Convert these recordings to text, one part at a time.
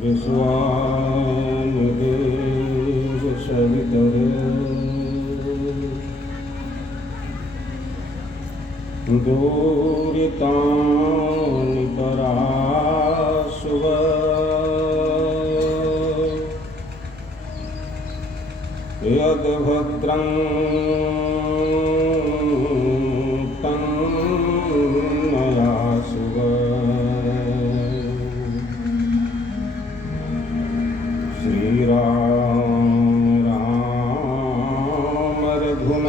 विश्वामिदेव सवितरे दूरितानि पराशुव यद्भद्रं तन्नयासुव श्रीराम राम रघुनंदन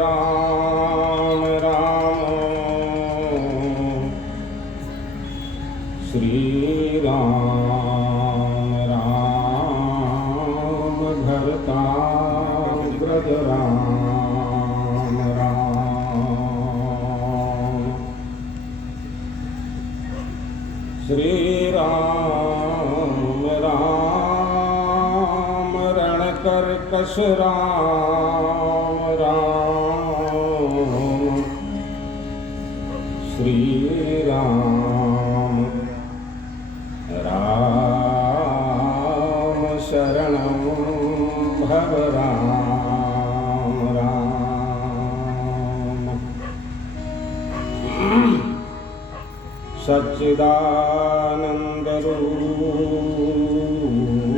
राम राम श्रीराम राम भरताग्रज राम राम श्रीराम राम रणकर्कश राम राम श्रीराम राम शरणं भव राम राम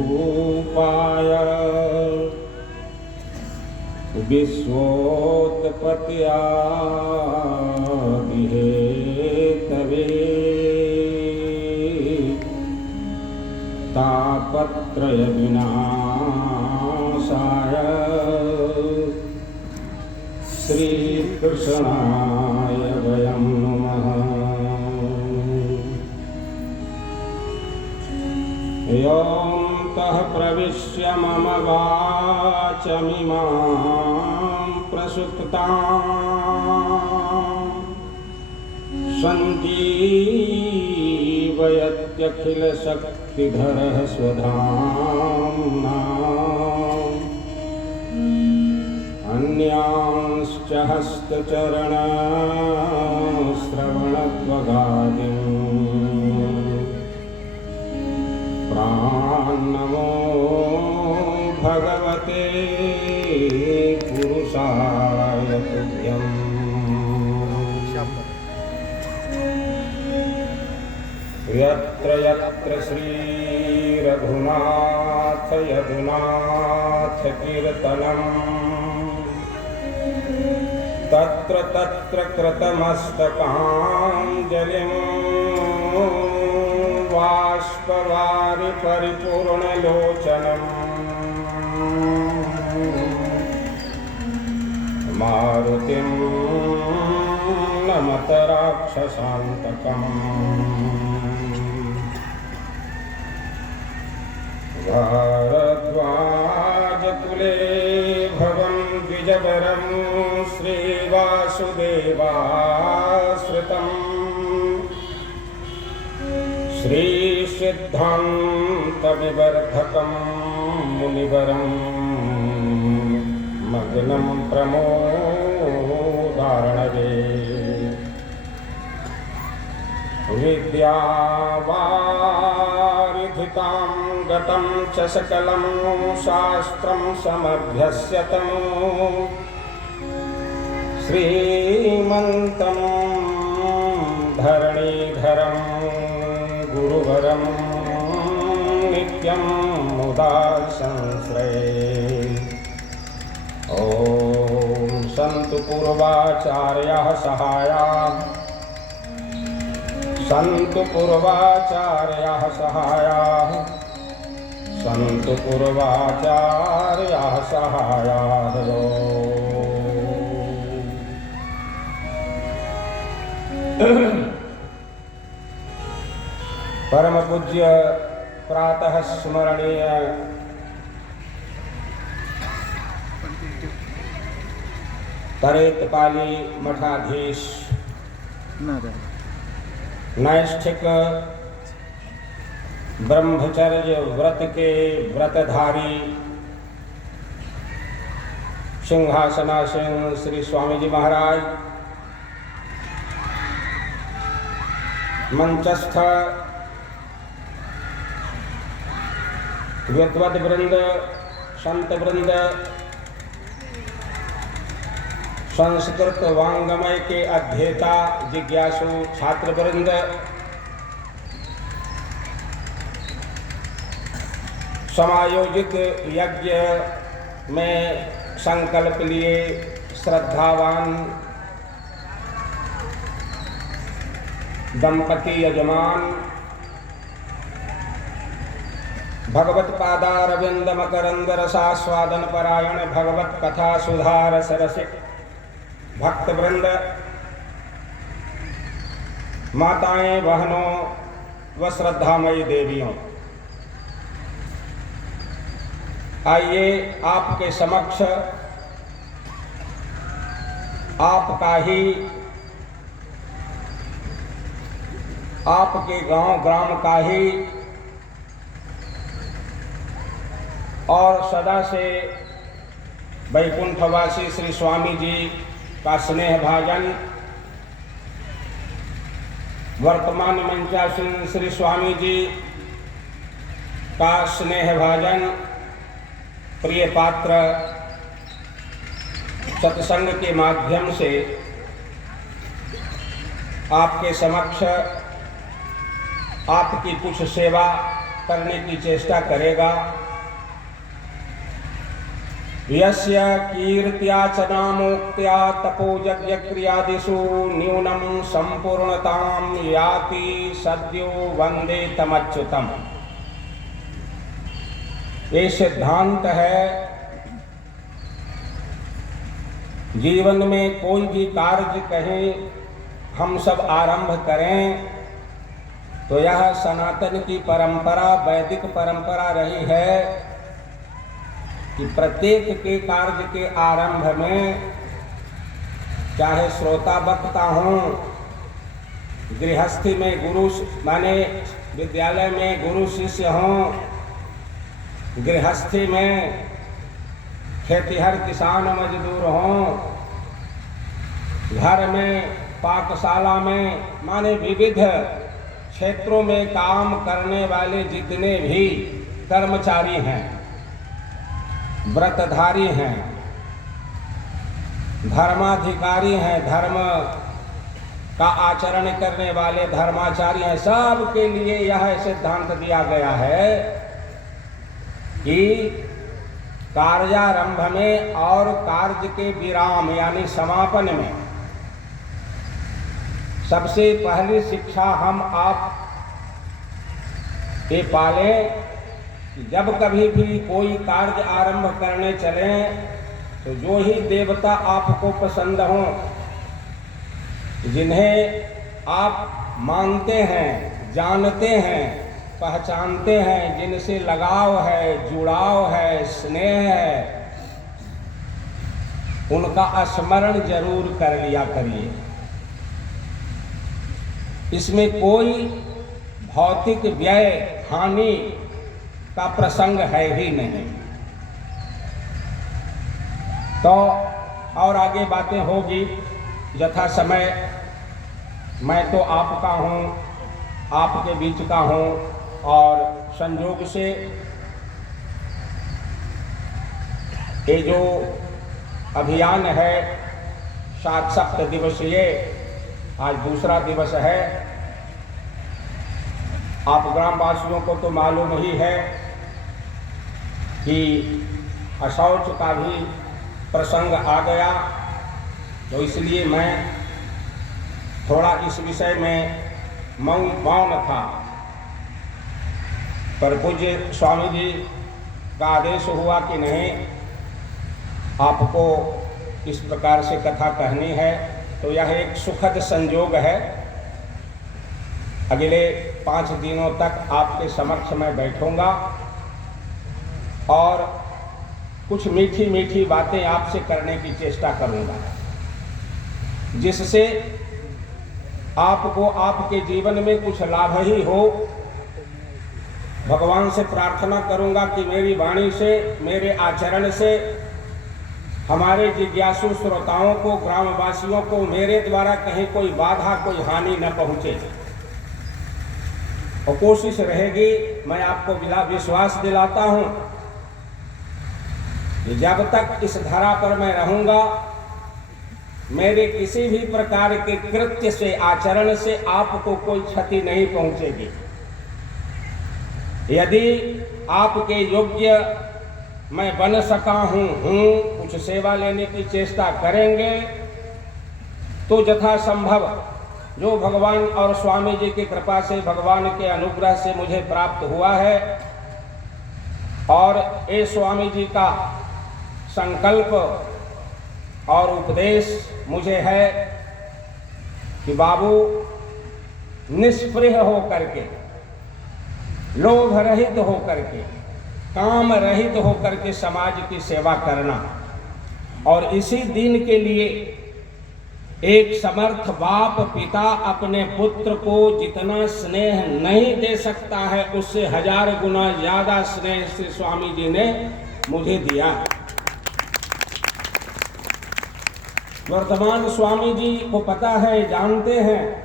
सच्चिदानन्दरूपाय विश्वोत्पत्त्यादिहेतवे तापत्रयविनाशाय श्रीकृष्णाय वयं नमः। योऽन्तः प्रविश्य मम वाचमिमां प्रसुप्तां सञ्जीवयत्यखिलशक्तिधरः स्वधाम्ना अन्यांश्च हस्तचरणश्रवणत्वगादिम् प्राणनमो भगवते पुरुषाय तुभ्यम्। यत्र यत्र श्रीरघुनाथ यदुनाथ कीर्तनम् तत्र तत्र कृतमस्तकाञ्जलिं बाष्पवारि परिपूर्णलोचनम् मारुतिं नमत राक्षसान्तकम् भारद्वाजकुले भवं द्विजवरं श्रीवासुदेवाश्रितम् श्रीसिद्धान्तविवर्धकं मुनिवरं मग्नं प्रमोदार्णवे विद्यावारिधिकां गतं च सकलं शास्त्रं समभ्यस्यतं श्रीमन्तं धरणीधरं गुरुवरं नित्यं मुदा संश्रये। ॐ सन्तु पूर्वाचार्याः सहायाः सन्तु पूर्वाचार्याः सहायाः सन्तु पूर्वाचार्याः सहायाः। परम पूज्य प्रातः स्मरणीय तरेतपाली मठाधीश नैष्ठिक ब्रह्मचर्य व्रत के व्रतधारी सिंहासनासीन श्री स्वामी जी महाराज, मंचस्थ विद्वद वृंद, संत वृंद, संस्कृत वांगमय के अध्येता जिज्ञासु छात्र वृंद, समायोजित यज्ञ में संकल्प लिए श्रद्धावान दंपति यजमान, भगवत पादारविंद मकरंद रसास्वादन परायण भगवत कथा सुधार सरसिक भक्त वृंद, माताएं बहनों व श्रद्धामयी देवियों, आइए आपके समक्ष आपका ही, आपके गांव ग्राम का ही और सदा से वैकुंठवासी श्री स्वामी जी का स्नेह भाजन, वर्तमान मंचासीन श्री स्वामी जी का स्नेह भाजन, प्रिय पात्र सत्संग के माध्यम से आपके समक्ष आपकी कुछ सेवा करने की चेष्टा करेगा। यस्य कीर्त्या च नामोक्त्या तपोयज्ञ क्रियादिषु न्यूनं संपूर्णतां याति सद्यो वंदे तमच्युतम्। ये सिद्धांत है, जीवन में कोई भी कार्य कहीं हम सब आरंभ करें तो यह सनातन की परंपरा, वैदिक परंपरा रही है कि प्रत्येक के कार्य के आरंभ में, चाहे श्रोता वक्ता हों, गृहस्थी में गुरु माने विद्यालय में गुरु शिष्य हों, गृहस्थी में खेतिहर किसान मजदूर हों, घर में पाकशाला में, माने विविध क्षेत्रों में काम करने वाले जितने भी कर्मचारी हैं, व्रतधारी हैं, धर्माधिकारी हैं, धर्म का आचरण करने वाले धर्माचारी हैं, सब के लिए यह सिद्धांत दिया गया है कि कार्यारंभ में और कार्य के विराम यानी समापन में सबसे पहली शिक्षा हम आप ये पालें कि जब कभी भी कोई कार्य आरंभ करने चलें तो जो ही देवता आपको पसंद हों, जिन्हें आप मानते हैं, जानते हैं, पहचानते हैं, जिनसे लगाव है, जुड़ाव है, स्नेह है, उनका स्मरण जरूर कर लिया करिए। इसमें कोई भौतिक व्यय हानि का प्रसंग है ही नहीं। तो और आगे बातें होगी यथा समय। मैं तो आपका हूँ, आपके बीच का हूँ और संयोग से ये जो अभियान है 7 दिवसीय, आज दूसरा दिवस है। आप ग्रामवासियों को तो मालूम ही है कि अशौच का भी प्रसंग आ गया, तो इसलिए मैं थोड़ा इस विषय में मौन था। पर पूज्य स्वामी जी का आदेश हुआ कि नहीं, आपको इस प्रकार से कथा कहनी है, तो यह एक सुखद संयोग है। अगले 5 दिनों तक आपके समक्ष मैं बैठूंगा और कुछ मीठी मीठी बातें आपसे करने की चेष्टा करूंगा, जिससे आपको आपके जीवन में कुछ लाभ ही हो। भगवान से प्रार्थना करूंगा कि मेरी वाणी से, मेरे आचरण से हमारे जिज्ञासु श्रोताओं को, ग्रामवासियों को मेरे द्वारा कहीं कोई बाधा, कोई हानि न पहुंचे। और कोशिश रहेगी, मैं आपको विश्वास दिलाता हूं कि जब तक इस धरा पर मैं रहूंगा, मेरे किसी भी प्रकार के कृत्य से, आचरण से आपको कोई क्षति नहीं पहुंचेगी। यदि आपके योग्य मैं बन सका हूं, कुछ सेवा लेने की चेष्टा करेंगे तो यथासंभव जो भगवान और स्वामी जी की कृपा से, भगवान के अनुग्रह से मुझे प्राप्त हुआ है, और ये स्वामी जी का संकल्प और उपदेश मुझे है कि बाबू, निष्पृह होकर के, लोभ रहित होकर के, काम रहित होकर के समाज की सेवा करना। और इसी दिन के लिए एक समर्थ बाप पिता अपने पुत्र को जितना स्नेह नहीं दे सकता है, उससे 1000 गुना ज्यादा स्नेह से स्वामी जी ने मुझे दिया। वर्तमान स्वामी जी को पता है, जानते हैं,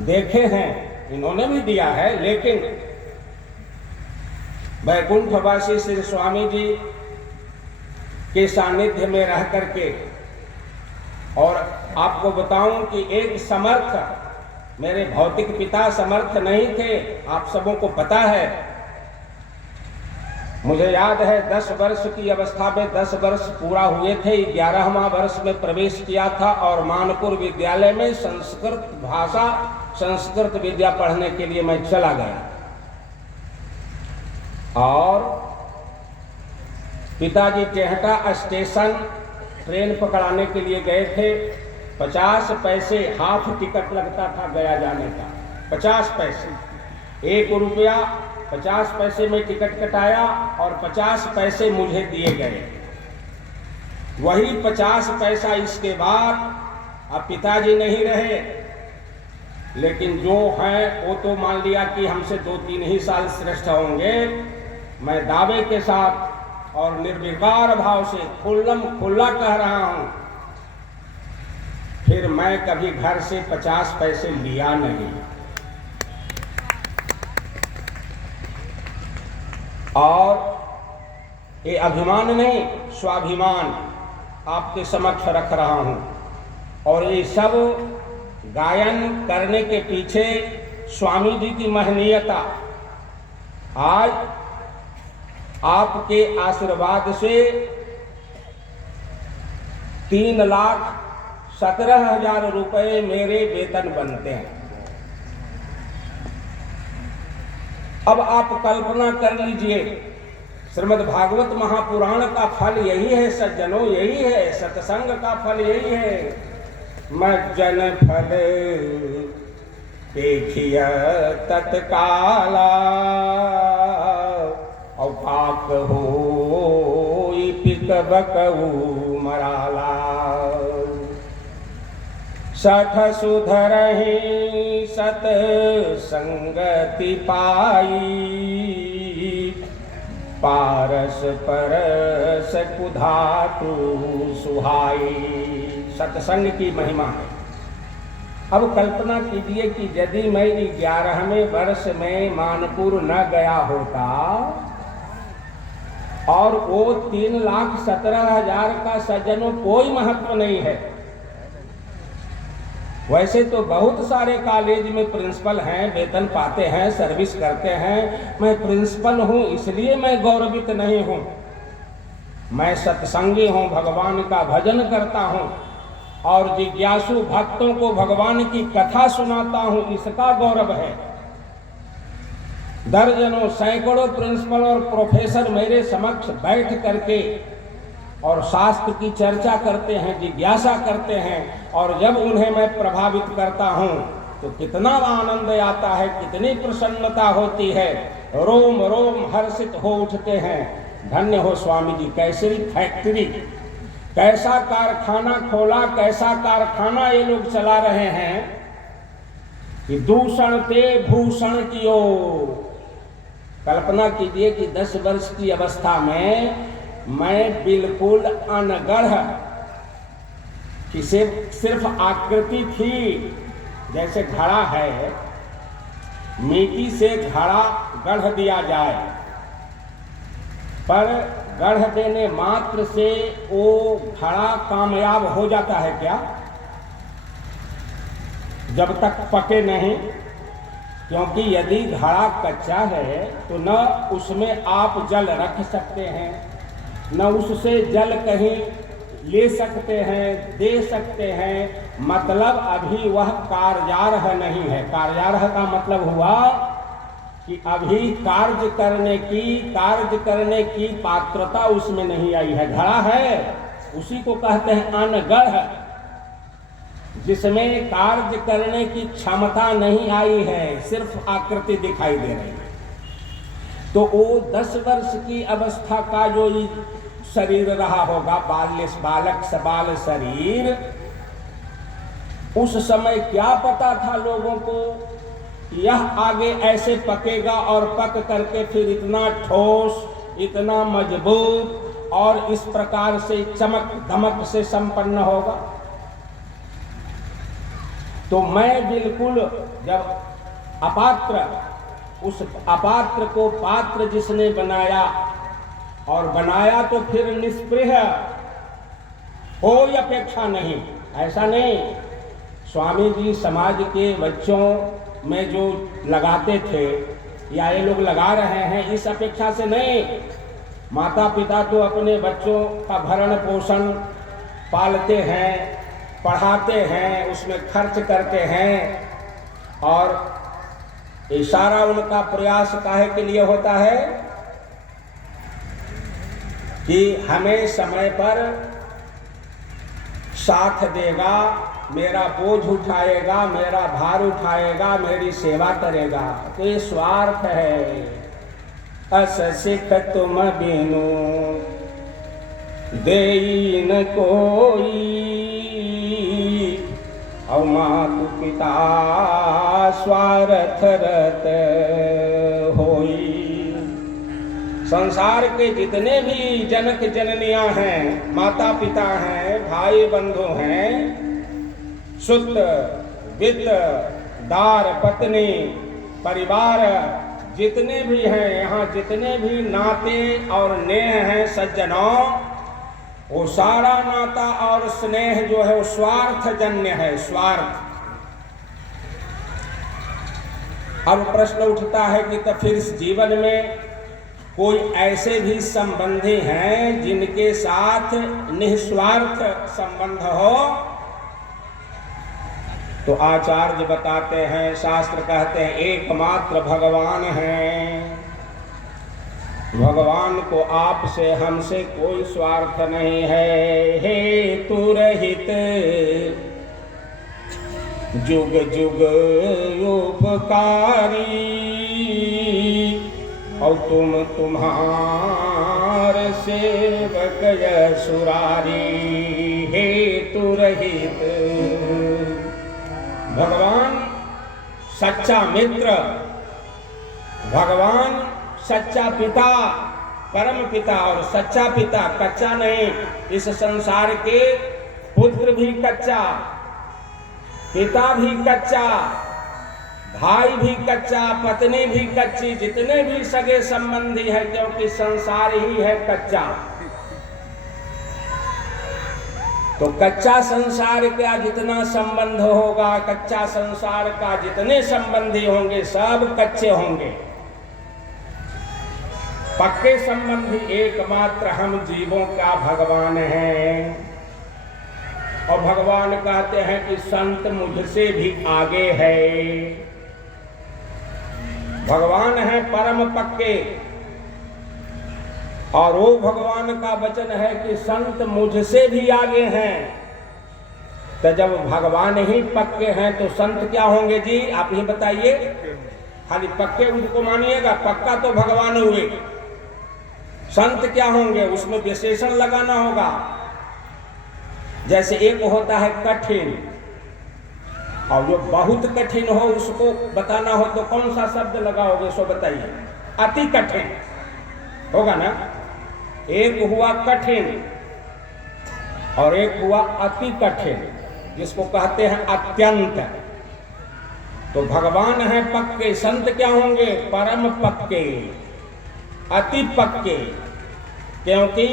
देखे हैं, इन्होंने भी दिया है, लेकिन वैकुंठवासी श्री स्वामी जी के सानिध्य में रह करके, और आपको बताऊं कि एक समर्थ, मेरे भौतिक पिता समर्थ नहीं थे, आप सबों को पता है। मुझे याद है 10 वर्ष की अवस्था में, 10 वर्ष पूरा हुए थे, 11वां वर्ष में प्रवेश किया था और मानपुर विद्यालय में संस्कृत भाषा, संस्कृत विद्या पढ़ने के लिए मैं चला गया। और पिताजी टेहटा स्टेशन ट्रेन पकड़ाने के लिए गए थे। 50 पैसे हाफ टिकट लगता था गया जाने का, 50 पैसे, 1 रुपया 50 पैसे में टिकट कटाया और 50 पैसे मुझे दिए गए। वही 50 पैसा इसके बाद, अब पिताजी नहीं रहे, लेकिन जो हैं वो तो मान लिया कि हमसे 2-3 ही साल श्रेष्ठ होंगे। मैं दावे के साथ और निर्विकार भाव से खुल्लम खुल्ला कह रहा हूं, फिर मैं कभी घर से 50 पैसे लिया नहीं। और ये अभिमान नहीं, स्वाभिमान आपके समक्ष रख रहा हूं। और ये सब गायन करने के पीछे स्वामी जी की महनीयता, आज आपके आशीर्वाद से 3,17,000 रुपए मेरे वेतन बनते हैं। अब आप कल्पना कर लीजिए, श्रीमद् भागवत महापुराण का फल यही है सज्जनों, यही है सत्संग का फल, यही है। मज्जन फल देखिय तत्काला, औपाक हो पिक बकऊ मराला। सठ सुधरहि सत संगति पाई, पारस परस कुधातु सुहाई। सत्संग की महिमा है। अब कल्पना कीजिए कि यदि मैं 11वें वर्ष में मानपुर न गया होता और वो 3,17,000 का सज्जनों कोई महत्व नहीं है। वैसे तो बहुत सारे कॉलेज में प्रिंसिपल हैं, वेतन पाते हैं, सर्विस करते हैं। मैं प्रिंसिपल हूं इसलिए मैं गौरवित नहीं हूं। मैं सत्संगी हूं, भगवान का भजन करता हूं और जिज्ञासु भक्तों को भगवान की कथा सुनाता हूं, इसका गौरव है। दर्जनों सैकड़ों प्रिंसिपल और प्रोफेसर मेरे समक्ष बैठ करके और शास्त्र की चर्चा करते हैं, जिज्ञासा करते हैं, और जब उन्हें मैं प्रभावित करता हूं तो कितना आनंद आता है, कितनी प्रसन्नता होती है, रोम रोम हर्षित हो उठते हैं। धन्य हो स्वामी जी, कैसी फैक्ट्री, कैसा कारखाना खोला, कैसा कारखाना ये लोग चला रहे हैं कि दूषण ते भूषण कियो। कल्पना कीजिए कि 10 वर्ष की अवस्था में मैं बिल्कुल अनगढ़, किसे सिर्फ आकृति थी जैसे घड़ा है, मिट्टी से घड़ा गढ़ दिया जाए, पर गढ़ देने मात्र से वो घड़ा कामयाब हो जाता है क्या? जब तक पके नहीं। क्योंकि यदि घड़ा कच्चा है तो न उसमें आप जल रख सकते हैं, न उससे जल कहीं ले सकते हैं, दे सकते हैं। मतलब अभी वह कार्यारह नहीं है। कार्यारह का मतलब हुआ कि अभी कार्य करने की पात्रता उसमें नहीं आई है। घड़ा है, उसी को कहते हैं अनगढ़, जिसमें कार्य करने की क्षमता नहीं आई है, सिर्फ आकृति दिखाई दे रही है। तो वो 10 वर्ष की अवस्था का जो शरीर रहा होगा, बालक सबाल शरीर, उस समय क्या पता था लोगों को यह आगे ऐसे पकेगा और पक करके फिर इतना ठोस, इतना मजबूत और इस प्रकार से चमक धमक से संपन्न होगा। तो मैं बिल्कुल, जब अपात्र, उस अपात्र को पात्र जिसने बनाया, और बनाया तो फिर निष्प्रिय, कोई अपेक्षा नहीं, ऐसा नहीं। स्वामी जी समाज के बच्चों में जो लगाते थे या ये लोग लगा रहे हैं, इस अपेक्षा से नहीं। माता पिता तो अपने बच्चों का भरण पोषण पालते हैं, पढ़ाते हैं, उसमें खर्च करते हैं, और ये सारा उनका प्रयास काहे के लिए होता है कि हमें समय पर साथ देगा, मेरा बोझ उठाएगा, मेरा भार उठाएगा, मेरी सेवा करेगा। तो ये स्वार्थ है। अस सिख तुम बिनु देई न कोई, और मातु पिता स्वार्थ रत होई। संसार के जितने भी जनक जननियां हैं, माता पिता हैं, भाई बंधु हैं, सुत वित्त दार पत्नी परिवार जितने भी हैं, यहाँ जितने भी नाते और नेह हैं सज्जनों, वो सारा नाता और स्नेह जो है वो स्वार्थ जन्य है, स्वार्थ। अब प्रश्न उठता है कि तो फिर इस जीवन में कोई ऐसे भी संबंधी हैं जिनके साथ निस्वार्थ संबंध हो? तो आचार्य बताते हैं, शास्त्र कहते हैं, एकमात्र भगवान हैं। भगवान को आपसे हमसे कोई स्वार्थ नहीं है। हेतु रहित जुग जुग उपकारी, और तुम तुम्हार सेवक यसुरारी। हेतु रहित भगवान सच्चा मित्र, भगवान सच्चा पिता, परम पिता, और सच्चा पिता कच्चा नहीं। इस संसार के पुत्र भी कच्चा, पिता भी कच्चा, भाई भी कच्चा, पत्नी भी कच्ची, जितने भी सगे संबंधी है, क्योंकि संसार ही है कच्चा। तो कच्चा संसार का जितना संबंध होगा, कच्चा संसार का जितने संबंधी होंगे, सब कच्चे होंगे। पक्के संबंधी एकमात्र हम जीवों का भगवान हैं। और भगवान कहते हैं कि संत मुझसे भी आगे है। भगवान है परम पक्के, और वो भगवान का वचन है कि संत मुझसे भी आगे हैं। तो जब भगवान ही पक्के हैं तो संत क्या होंगे जी? आप ही बताइए। खाली पक्के उनको मानिएगा, पक्का तो भगवान हुए। संत क्या होंगे, उसमें विशेषण लगाना होगा। जैसे एक होता है कठिन, और जो बहुत कठिन हो उसको बताना हो तो कौन सा शब्द लगाओगे, सो बताइए। अति कठिन होगा ना। एक हुआ कठिन और एक हुआ अति कठिन, जिसको कहते हैं अत्यंत। तो भगवान है पक्के, संत क्या होंगे? परम पक्के, अति पक्के, क्योंकि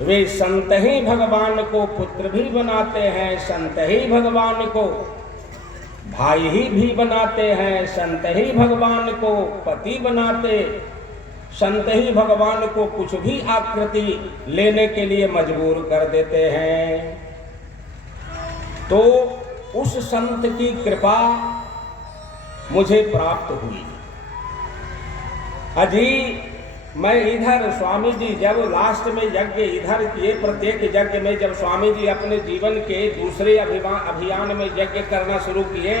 वे संत ही भगवान को पुत्र भी बनाते हैं, संत ही भगवान को भाई भी बनाते हैं, संत ही भगवान को पति बनाते, संत ही भगवान को कुछ भी आकृति लेने के लिए मजबूर कर देते हैं। तो उस संत की कृपा मुझे प्राप्त हुई। अजी मैं इधर स्वामी जी जब लास्ट में यज्ञ इधर किए, प्रत्येक यज्ञ में जब स्वामी जी अपने जीवन के दूसरे अभियान में यज्ञ करना शुरू किए,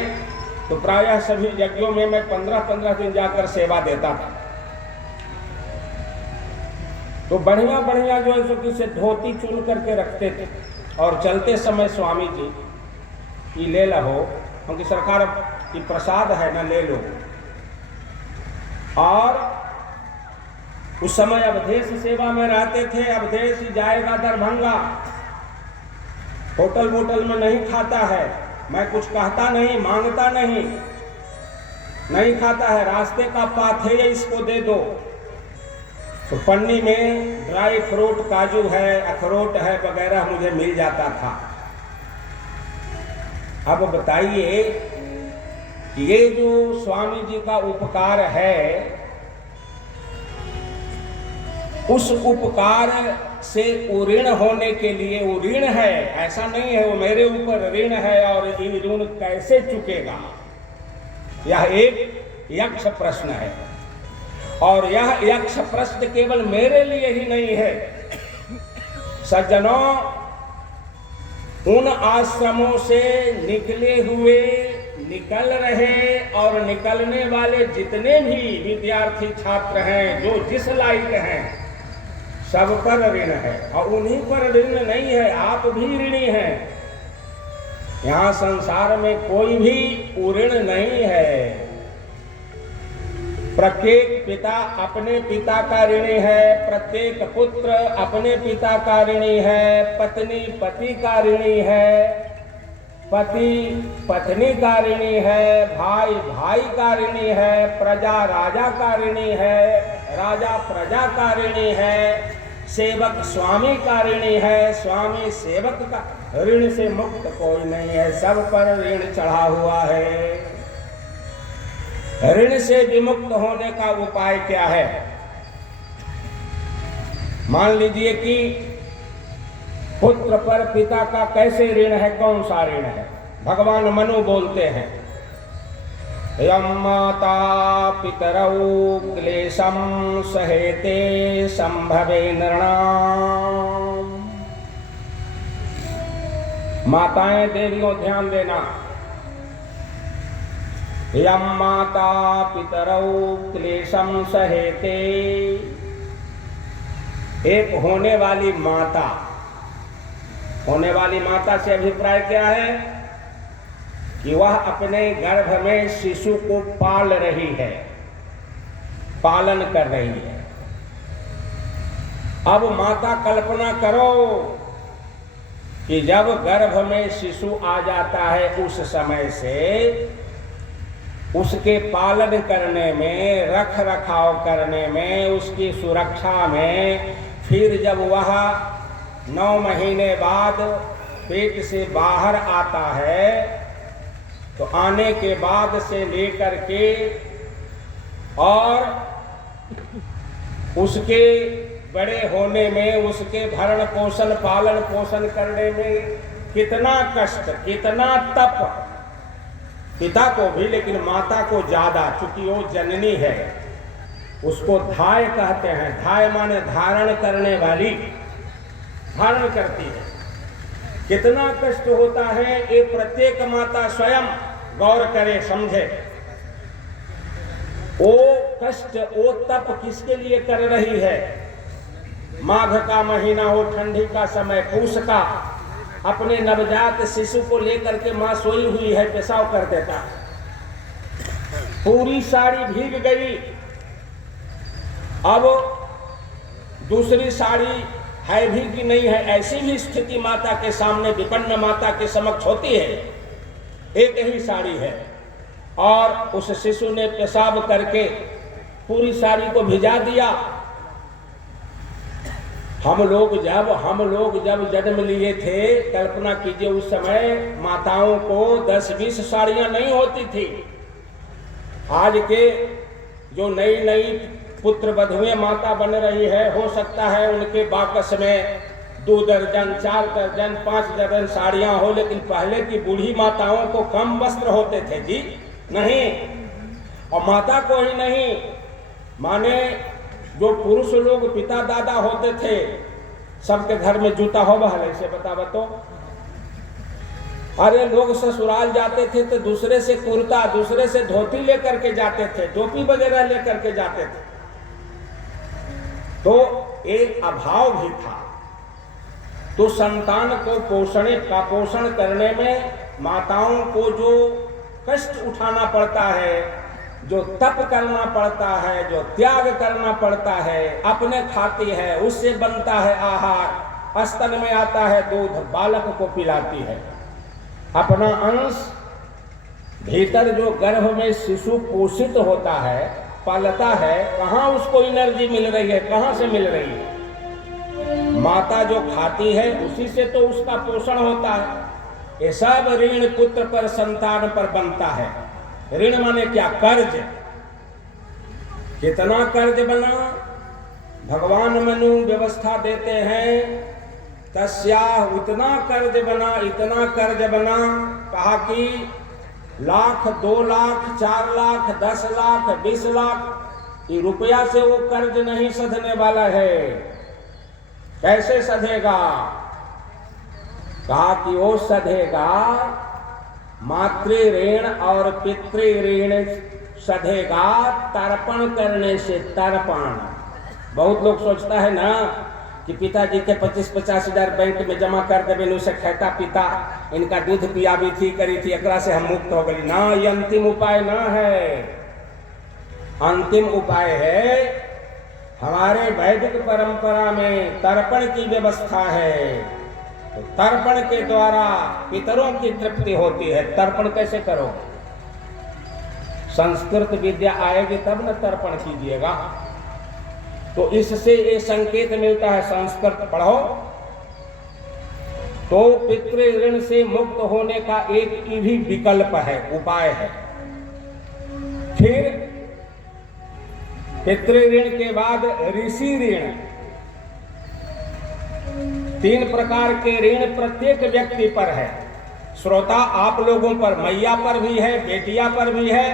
तो प्रायः सभी यज्ञों में मैं 15-15 दिन जाकर सेवा देता था। तो बढ़िया बढ़िया जो है सो किसे धोती चुन करके रखते थे, और चलते समय स्वामी जी कि ले लो, क्योंकि सरकार की प्रसाद है ना, ले लो। और उस समय अवधेश सेवा में रहते थे। अवधेश जाएगा दरभंगा, होटल वोटल में नहीं खाता है, मैं कुछ कहता नहीं, मांगता नहीं, नहीं खाता है, रास्ते का पाथेय इसको दे दो। तो पन्नी में ड्राई फ्रूट, काजू है, अखरोट है वगैरह मुझे मिल जाता था। अब बताइए ये जो स्वामी जी का उपकार है, उस उपकार से ऋण होने के लिए, वो ऋण है, ऐसा नहीं है वो मेरे ऊपर ऋण है और ये ऋण कैसे चुकेगा, यह एक यक्ष प्रश्न है। और यह यक्ष प्रश्न केवल मेरे लिए ही नहीं है सज्जनों, उन आश्रमों से निकले हुए, निकल रहे और निकलने वाले जितने भी विद्यार्थी छात्र हैं, जो जिस लायक हैं, सब पर ऋण है। और उन्हीं पर ऋण नहीं है, आप भी ऋणी हैं। यहाँ संसार में कोई भी ऋण नहीं है। प्रत्येक पिता अपने पिता का ऋणी है, प्रत्येक पुत्र अपने पिता का ऋणी है, पत्नी पति का ऋणी है, पति पत्नी का ऋणी है, भाई भाई का ऋणी है, प्रजा राजा का ऋणी है, राजा प्रजा का ऋणी है, सेवक स्वामी का ऋणी है, स्वामी सेवक का। ऋण से मुक्त कोई नहीं है, सब पर ऋण चढ़ा हुआ है। ऋण से विमुक्त होने का उपाय क्या है? मान लीजिए कि पुत्र पर पिता का कैसे ऋण है, कौन सा ऋण है? भगवान मनु बोलते हैं, यम माता पितरौ क्लेशम सहेते संभवे नृणाम। माताएं देवियों ध्यान देना, यम माता पितरौ क्लेशम सहेते। एक होने वाली माता, होने वाली माता से अभिप्राय क्या है कि वह अपने गर्भ में शिशु को पाल रही है, पालन कर रही है। अब माता कल्पना करो कि जब गर्भ में शिशु आ जाता है, उस समय से उसके पालन करने में, रख रखाव करने में, उसकी सुरक्षा में, फिर जब वह 9 महीने बाद पेट से बाहर आता है, तो आने के बाद से लेकर के और उसके बड़े होने में, उसके भरण पोषण पालन पोषण करने में कितना कष्ट, कितना तप, पिता को भी लेकिन माता को ज्यादा, चूंकि वो जननी है। उसको धाय कहते हैं, धाय माने धारण करने वाली, धारण करती है। कितना कष्ट होता है ये प्रत्येक माता स्वयं गौर करे, समझे। वो कष्ट, वो तप किसके लिए कर रही है? माघ का महीना हो, ठंडी का समय, पूस का, अपने नवजात शिशु को लेकर के मां सोई हुई है, पेशाब कर देता, पूरी साड़ी भीग गई। अब दूसरी साड़ी है भी कि नहीं है, ऐसी भी स्थिति माता के सामने, विपन्न माता के समक्ष होती है। एक ही साड़ी है, और उस शिशु ने पेशाब करके पूरी साड़ी को भिजा दिया। हम लोग जब जन्म लिए थे, कल्पना कीजिए उस समय माताओं को 10-20 साड़ियां नहीं होती थी। आज के जो नई नई पुत्र वधुएं माता बन रही है, हो सकता है उनके बाकस में 2 दर्जन, 4 दर्जन, 5 दर्जन साड़ियां हो, लेकिन पहले की बूढ़ी माताओं को कम वस्त्र होते थे जी नहीं। और माता को ही नहीं, माने जो पुरुष लोग पिता दादा होते थे, सबके घर में जूता हो बहल, ऐसे बतावा तो। अरे लोग ससुराल जाते थे तो दूसरे से कुर्ता, दूसरे से धोती लेकर के जाते थे, टोपी वगैरह लेकर के जाते थे। तो एक अभाव भी था। तो संतान को पोषण करने में माताओं को जो कष्ट उठाना पड़ता है, जो तप करना पड़ता है, जो त्याग करना पड़ता है, अपने खाती है, उससे बनता है आहार, स्तन में आता है दूध, बालक को पिलाती है। अपना अंश भीतर जो गर्भ में शिशु पोषित होता है, पलता है, कहाँ उसको एनर्जी मिल रही है, कहाँ से मिल रही है? माता जो खाती है उसी से तो उसका पोषण होता है। ये सब ऋण पुत्र पर, संतान पर बनता है। ऋण माने क्या? कर्ज। कितना कर्ज बना? भगवान मनु व्यवस्था देते हैं, तस्या उतना कर्ज बना, इतना कर्ज बना, कहा कि 1 लाख, 2 लाख, 4 लाख, 10 लाख, 20 लाख, ये रुपया से वो कर्ज नहीं सधने वाला है। कैसे सधेगा? कहा कि वो सधेगा मातृ ऋण और पितृ ऋण सधेगा तर्पण करने से। तर्पण, बहुत लोग सोचता है ना कि पिताजी के 25-50 हजार बैंक में जमा कर देवे, उसे खाता पीता, इनका दूध पिया भी थी, करी थी, एकरा से हम मुक्त हो गए ना। ये अंतिम उपाय ना है। अंतिम उपाय है, हमारे वैदिक परंपरा में तर्पण की व्यवस्था है। तो तर्पण के द्वारा पितरों की तृप्ति होती है। तर्पण कैसे करो? संस्कृत विद्या आएगी तब न तर्पण कीजिएगा। तो इससे ये संकेत मिलता है, संस्कृत पढ़ो तो पितृ ऋण से मुक्त होने का एक भी विकल्प है, उपाय है। फिर पितृ ऋण के बाद ऋषि ऋण। 3 प्रकार के ऋण प्रत्येक व्यक्ति पर है। श्रोता आप लोगों पर, मैया पर भी है, बेटिया पर भी है,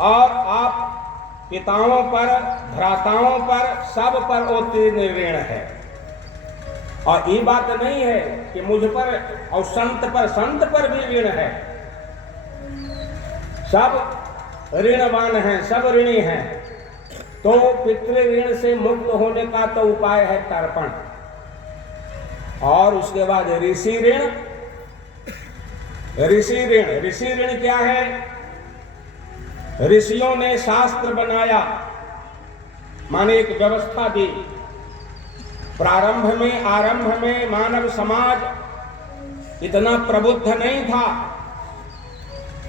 और आप पिताओं पर, भ्राताओं पर, सब पर वो 3 ऋण है। और ये बात नहीं है कि मुझ पर और संत पर भी ऋण है। सब ऋणवान हैं, सब ऋणी हैं। तो पितृ ऋण से मुक्त होने का तो उपाय है तर्पण। और उसके बाद ऋषि ऋण। ऋषि ऋण क्या है? ऋषियों ने शास्त्र बनाया, माने एक व्यवस्था दी। आरंभ में मानव समाज इतना प्रबुद्ध नहीं था।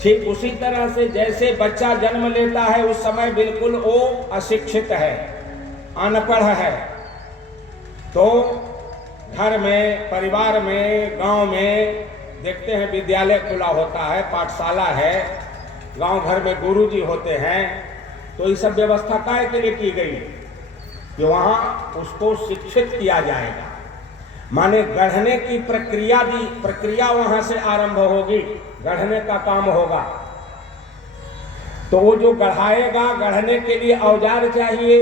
ठीक उसी तरह से जैसे बच्चा जन्म लेता है, उस समय बिल्कुल वो अशिक्षित है, अनपढ़ है। तो घर में, परिवार में, गांव में देखते हैं विद्यालय खुला होता है, पाठशाला है, गांव घर में गुरुजी होते हैं। तो ये सब व्यवस्था काय के लिए की गई कि वहाँ उसको शिक्षित किया जाएगा। माने गढ़ने की प्रक्रिया वहाँ से आरंभ होगी, गढ़ने का काम होगा। तो वो जो गढ़ाएगा, गढ़ने के लिए औजार चाहिए।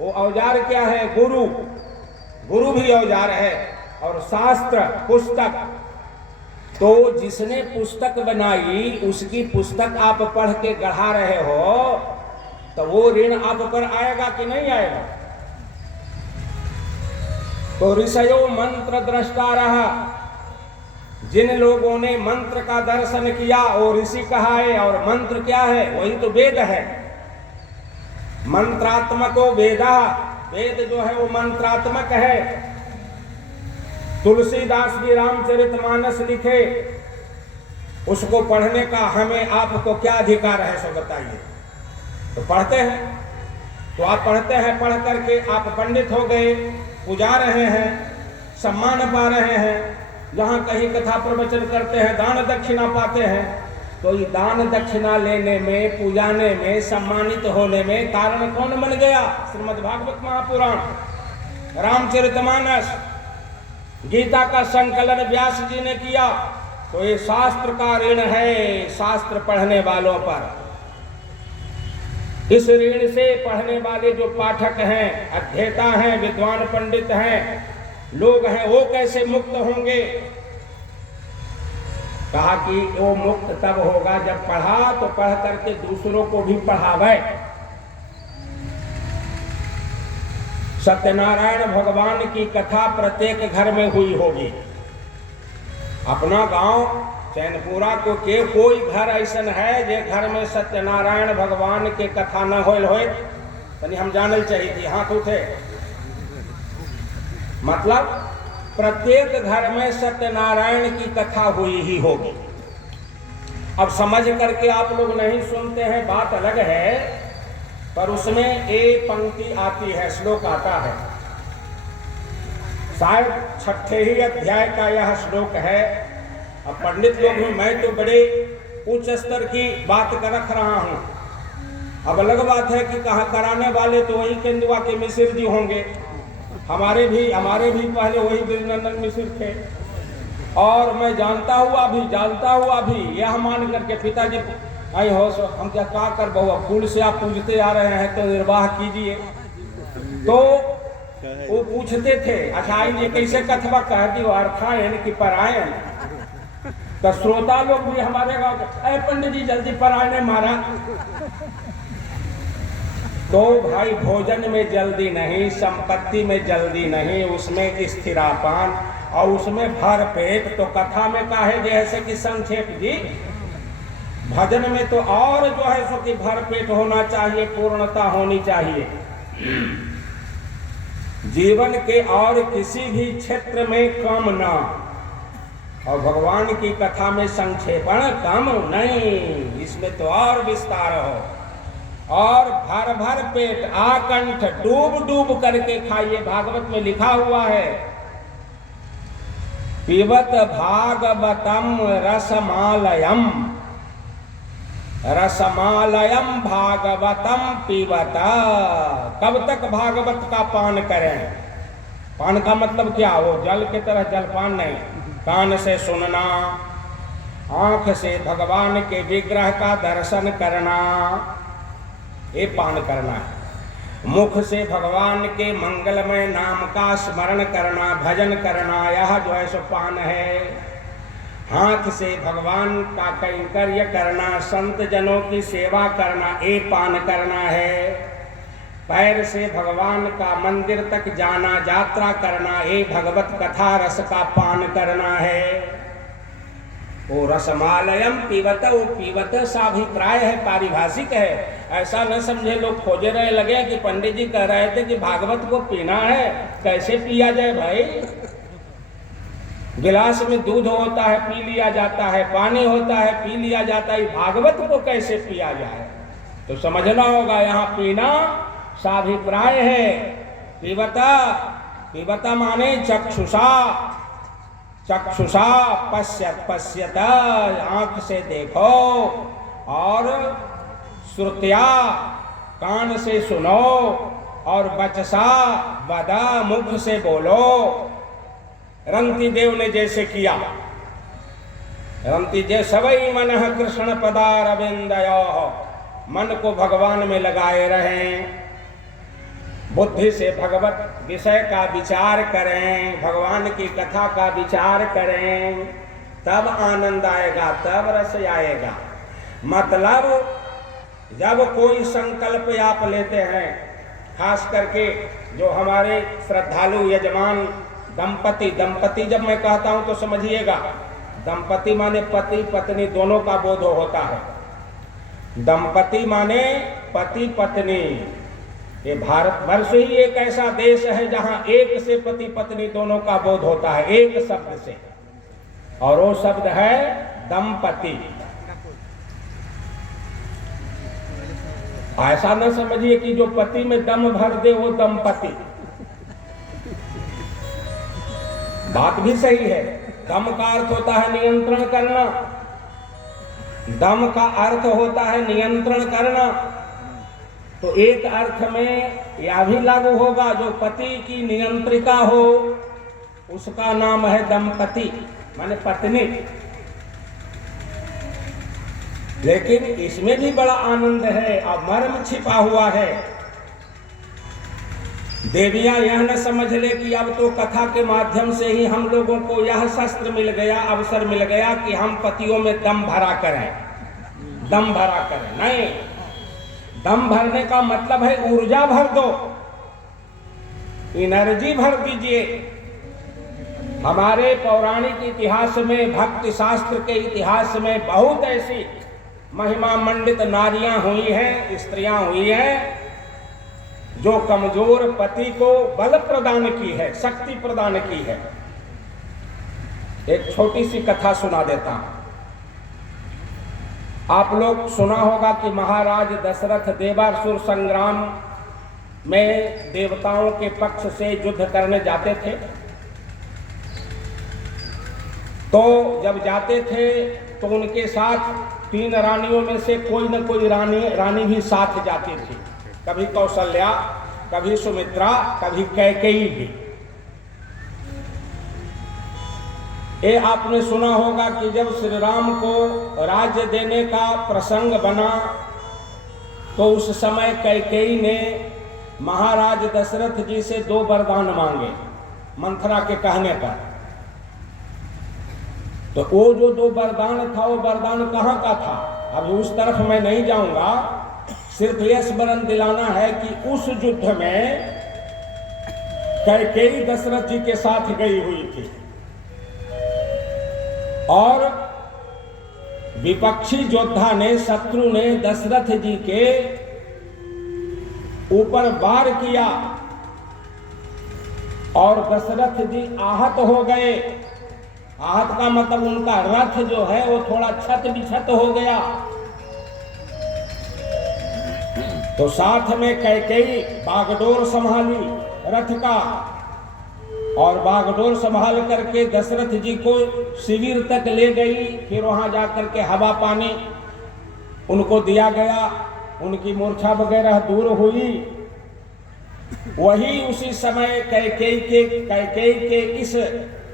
वो औजार क्या है? गुरु भी औजार है, और शास्त्र, पुस्तक। तो जिसने पुस्तक बनाई, उसकी पुस्तक आप पढ़ के गढ़ा रहे हो, तो वो ऋण आप पर आएगा कि नहीं आएगा? तो ऋषयो मंत्र दृष्टा रहा। जिन लोगों ने मंत्र का दर्शन किया वो ऋषि कहाए। और मंत्र क्या है? वही तो वेद है। मंत्रात्मको वेदा। वेद जो है वो मंत्रात्मक है। तुलसीदास जी रामचरितमानस लिखे उसको पढ़ने का हमें आपको क्या अधिकार है सो बताइए। तो पढ़ते हैं, तो आप पढ़ते हैं, पढ़ करके आप पंडित हो गए, पूजा रहे हैं, सम्मान पा रहे हैं, जहाँ कहीं कथा प्रवचन करते हैं, दान दक्षिणा पाते हैं। तो ये दान दक्षिणा लेने में, पूजाने में, सम्मानित होने में कारण कौन बन गया? श्रीमद् भागवत महापुराण, रामचरितमानस, गीता का संकलन व्यास जी ने किया। तो ये शास्त्र का ऋण है शास्त्र पढ़ने वालों पर। इस ऋण से पढ़ने वाले जो पाठक हैं, अध्येता हैं, विद्वान पंडित हैं, लोग हैं, वो कैसे मुक्त होंगे? कहा कि वो मुक्त तब होगा जब पढ़ा तो पढ़ करके दूसरों को भी पढ़ावे। सत्यनारायण भगवान की कथा प्रत्येक घर में हुई होगी। अपना गांव चैनपुरा को के कोई घर ऐसा है जे घर में सत्यनारायण भगवान के कथा न होल होए? तनी हम जानल चाहिए थी, हाथ उठे। मतलब प्रत्येक घर में सत्यनारायण की कथा हुई ही होगी। अब समझ करके आप लोग नहीं सुनते हैं, बात अलग है, पर उसमें एक पंक्ति आती है, श्लोक आता है, शायद 6 ही अध्याय का यह श्लोक है। अब पंडित लोग भी, मैं तो बड़े उच्च स्तर की बात कर रख रहा हूं। अब अलग बात है कि कहा कराने वाले तो वही केंदुआ के मिश्र जी होंगे। हमारे भी पहले वही ब्रजनंदन मिश्र थे। और मैं जानता हुआ भी यह मान करके पिताजी आई हो सो हम क्या कर बहुआ, फूल से आप पूजते आ रहे हैं तो निर्वाह कीजिए। तो वो पूछते थे, अच्छा ये कैसे कथवा कह दी अर्थायन की परायण? तो श्रोता लोग भी हमारे गाँव के, अरे पंडित जी जल्दी परायण मारा। तो भाई भोजन में जल्दी नहीं, संपत्ति में जल्दी नहीं, उसमें स्थिरापन और उसमें भर पेट। तो कथा में का है जैसे कि संक्षेप जी, भजन में तो और जो है सो कि भर पेट होना चाहिए, पूर्णता होनी चाहिए। जीवन के और किसी भी क्षेत्र में कम ना, और भगवान की कथा में संक्षेपण कम नहीं, इसमें तो और विस्तार हो। और भर भर पेट आकंठ डूब डूब करके खाइए। भागवत में लिखा हुआ है, पिबत भागवतम रसमालयम, रसमालयम भागवतम पिबत। कब तक भागवत का पान करें? पान का मतलब क्या? वो जल की तरह जलपान नहीं। कान से सुनना, आंख से भगवान के विग्रह का दर्शन करना, ये पान करना है। मुख से भगवान के मंगलमय नाम का स्मरण करना, भजन करना, यह जो है सो पान है। हाथ से भगवान का कैंकर्य करना, संत जनों की सेवा करना, ये पान करना है। पैर से भगवान का मंदिर तक जाना, यात्रा करना, ये भगवत कथा रस का पान करना है। वो रसमालयम पीवत, वो पीवत साभिप्राय है, पारिभाषिक है। ऐसा न समझे लोग खोजे रहे लगे कि पंडित जी कह रहे थे कि भागवत को पीना है, कैसे पिया जाए भाई? गिलास में दूध होता है पी लिया जाता है, पानी होता है पी लिया जाता है, भागवत को कैसे पिया जाए? तो समझना होगा, यहाँ पीना साभिप्राय है। पिबता, पिबता माने चक्षुषा, चक्षुषा पश्यत, पश्यत आंख से देखो, और श्रुत्या कान से सुनो, और बचसा वदा मुख से बोलो। रंती देव ने जैसे किया, रंती जय सवई मन कृष्ण पदारविंदयो, मन को भगवान में लगाए रहें, बुद्धि से भगवत विषय का विचार करें, भगवान की कथा का विचार करें, तब आनंद आएगा, तब रस आएगा। मतलब जब कोई संकल्प आप लेते हैं, खास करके जो हमारे श्रद्धालु यजमान दंपति जब मैं कहता हूं तो समझिएगा, दंपति माने पति पत्नी दोनों का बोध होता है। दंपति माने पति पत्नी। ये भारतवर्ष ही एक ऐसा देश है जहां एक से पति पत्नी दोनों का बोध होता है, एक शब्द से, और वो शब्द है दंपति। ऐसा न समझिए कि जो पति में दम भर दे वो दंपति। बात भी सही है। दम का अर्थ होता है नियंत्रण करना, दम का अर्थ होता है नियंत्रण करना। तो एक अर्थ में यह भी लागू होगा, जो पति की नियंत्रिका हो उसका नाम है दंपति, माने पत्नी। लेकिन इसमें भी बड़ा आनंद है और मर्म छिपा हुआ है। देवियां यह न समझ ले कि अब तो कथा के माध्यम से ही हम लोगों को यह शस्त्र मिल गया, अवसर मिल गया कि हम पतियों में दम भरा करें, दम भरा करें। नहीं, दम भरने का मतलब है ऊर्जा भर दो, एनर्जी भर दीजिए। हमारे पौराणिक इतिहास में, भक्ति शास्त्र के इतिहास में बहुत ऐसी महिमा मंडित नारियां हुई हैं, स्त्रियां हुई हैं, जो कमजोर पति को बल प्रदान की है, शक्ति प्रदान की है। एक छोटी सी कथा सुना देता हूं। आप लोग सुना होगा कि महाराज दशरथ देवासुर संग्राम में देवताओं के पक्ष से युद्ध करने जाते थे। तो जब जाते थे तो उनके साथ 3 रानियों में से कोई न कोई रानी भी साथ जाती थी। कभी कौशल्या, कभी सुमित्रा, कभी कैकेयी भी। ये आपने सुना होगा कि जब श्री राम को राज्य देने का प्रसंग बना तो उस समय कैकेयी ने महाराज दशरथ जी से 2 वरदान मांगे मंथरा के कहने पर। तो वो जो 2 वरदान था, वो वरदान कहाँ का था, अभी उस तरफ मैं नहीं जाऊंगा। सिर्फ यह स्मरण दिलाना है कि उस युद्ध में कैकेयी दशरथ जी के साथ गई हुई थी और विपक्षी योद्धा ने, शत्रु ने दशरथ जी के ऊपर वार किया और दशरथ जी आहत हो गए। आहत का मतलब उनका रथ जो है वो थोड़ा छत बिछत हो गया। तो साथ में कैकेयी बागडोर संभाली रथ का और बागडोर संभाल करके दशरथ जी को शिविर तक ले गई। फिर वहां जाकर के हवा पानी उनको दिया गया, उनकी मूर्छा वगैरह दूर हुई। वही उसी समय कैकेयी के इस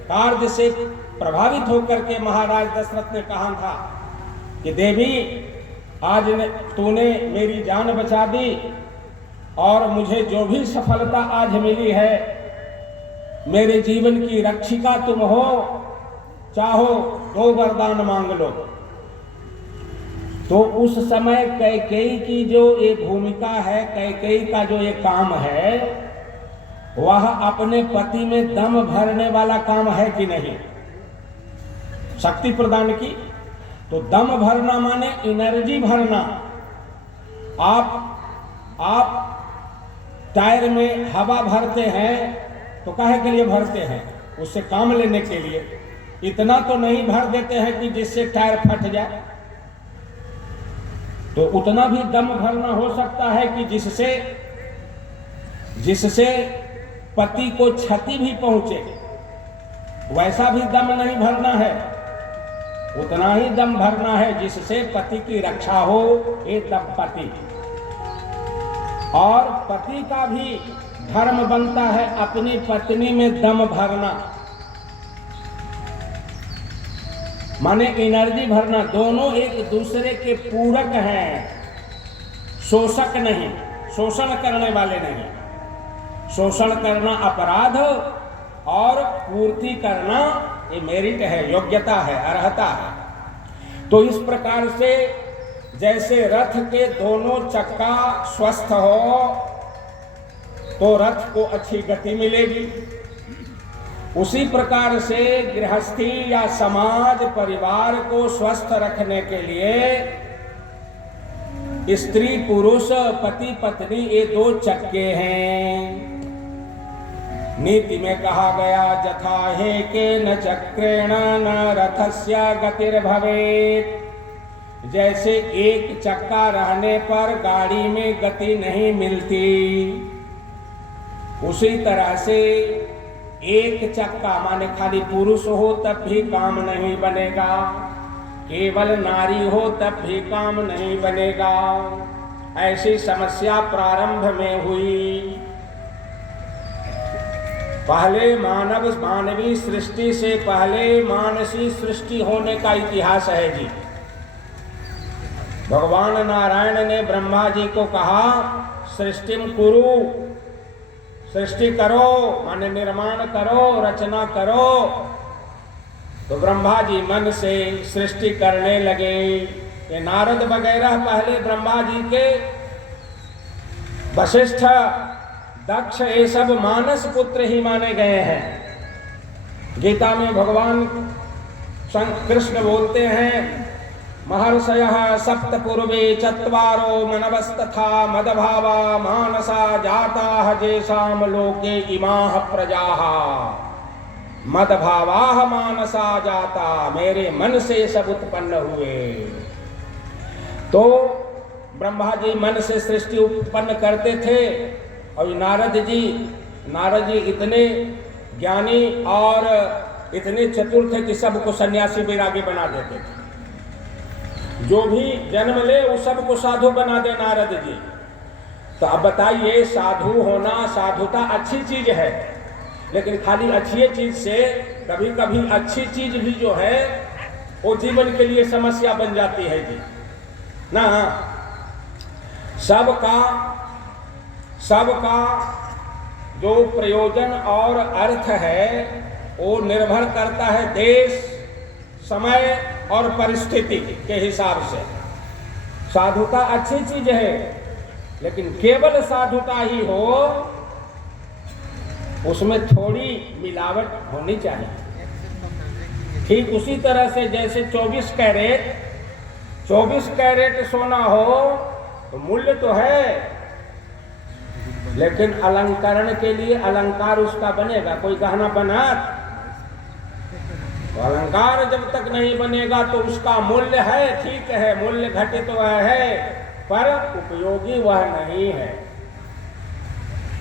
कार्य से प्रभावित होकर के महाराज दशरथ ने कहा था कि देवी, आज तूने मेरी जान बचा दी और मुझे जो भी सफलता आज मिली है, मेरे जीवन की रक्षिका तुम हो, चाहो 2 वरदान मांग लो। तो उस समय कैकेयी की जो ये भूमिका है, कैकेयी का जो ये काम है, वह अपने पति में दम भरने वाला काम है कि नहीं, शक्ति प्रदान की। तो दम भरना माने एनर्जी भरना। आप टायर में हवा भरते हैं तो काहे के लिए भरते हैं, उससे काम लेने के लिए। इतना तो नहीं भर देते हैं कि जिससे टायर फट जाए। तो उतना भी दम भरना हो सकता है कि जिससे पति को क्षति भी पहुंचे। वैसा भी दम नहीं भरना है, उतना ही दम भरना है जिससे पति की रक्षा हो, ये दंपति। और पति का भी धर्म बनता है अपनी पत्नी में दम भरना, माने एनर्जी भरना। दोनों एक दूसरे के पूरक हैं, शोषक नहीं, शोषण करने वाले नहीं। शोषण करना अपराध और पूर्ति करना ये मेरिट है, योग्यता है, अर्हता है। तो इस प्रकार से जैसे रथ के दोनों चक्का स्वस्थ हो तो रथ को अच्छी गति मिलेगी, उसी प्रकार से गृहस्थी या समाज परिवार को स्वस्थ रखने के लिए स्त्री पुरुष पति पत्नी ये 2 चक्के हैं। नीति में कहा गया जथा हे के न चक्रेण न रथस्य गतिर्भवेत्। जैसे एक चक्का रहने पर गाड़ी में गति नहीं मिलती, उसी तरह से एक चक्का माने खाली पुरुष हो तब भी काम नहीं बनेगा, केवल नारी हो तब भी काम नहीं बनेगा। ऐसी समस्या प्रारंभ में हुई। पहले मानवी सृष्टि से पहले मानसी सृष्टि होने का इतिहास है जी। भगवान नारायण ने ब्रह्मा जी को कहा सृष्टिम कुरु, सृष्टि करो माने निर्माण करो, रचना करो। तो ब्रह्मा जी मन से सृष्टि करने लगे। ये नारद वगैरह पहले ब्रह्मा जी के, वशिष्ठ, दक्ष, ये सब मानस पुत्र ही माने गए हैं। गीता में भगवान कृष्ण बोलते हैं महर्षयः सप्त पूर्वे चत्वारो मनवस्तथा मदभावा मानसा जाताः जेषां लोके इमाः प्रजाः। मदभावाः मानसा जाता, मेरे मन से सब उत्पन्न हुए। तो ब्रह्मा जी मन से सृष्टि उत्पन्न करते थे और नारद जी इतने ज्ञानी और इतने चतुर थे कि सबको सन्यासी वैरागी बना देते थे। जो भी जन्म ले उस सबको साधु बना दे नारद जी। तो अब बताइए, साधु होना, साधुता अच्छी चीज है, लेकिन खाली अच्छी चीज से कभी कभी अच्छी चीज भी जो है वो जीवन के लिए समस्या बन जाती है जी ना। सबका जो प्रयोजन और अर्थ है वो निर्भर करता है देश, समय और परिस्थिति के हिसाब से। साधुता अच्छी चीज है, लेकिन केवल साधुता ही हो, उसमें थोड़ी मिलावट होनी चाहिए। ठीक उसी तरह से जैसे 24 कैरेट सोना हो तो मूल्य तो है, लेकिन अलंकरण के लिए अलंकार उसका बनेगा। कोई गहना बना तो अलंकार जब तक नहीं बनेगा तो उसका मूल्य है, ठीक है, मूल्य घटित तो है, पर उपयोगी वह नहीं है।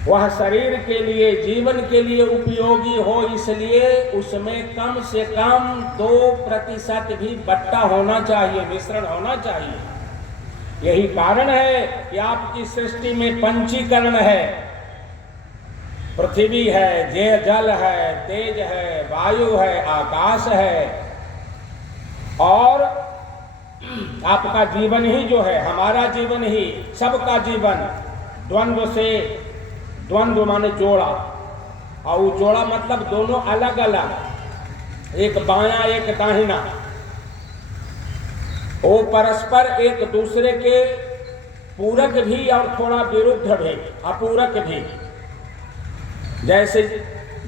वह शरीर के लिए, जीवन के लिए उपयोगी हो, इसलिए उसमें कम से कम 2% भी बट्टा होना चाहिए, मिश्रण होना चाहिए। यही कारण है कि आपकी सृष्टि में पंचीकरण है। पृथ्वी है, जल है, तेज है, वायु है, आकाश है, और आपका जीवन ही जो है, हमारा जीवन ही, सबका जीवन द्वंद्व माने जोड़ा, और वो जोड़ा मतलब दोनों अलग अलग, एक बायां एक दाहिना, वो परस्पर एक दूसरे के पूरक भी और थोड़ा विरुद्ध भी, अपूरक भी। जैसे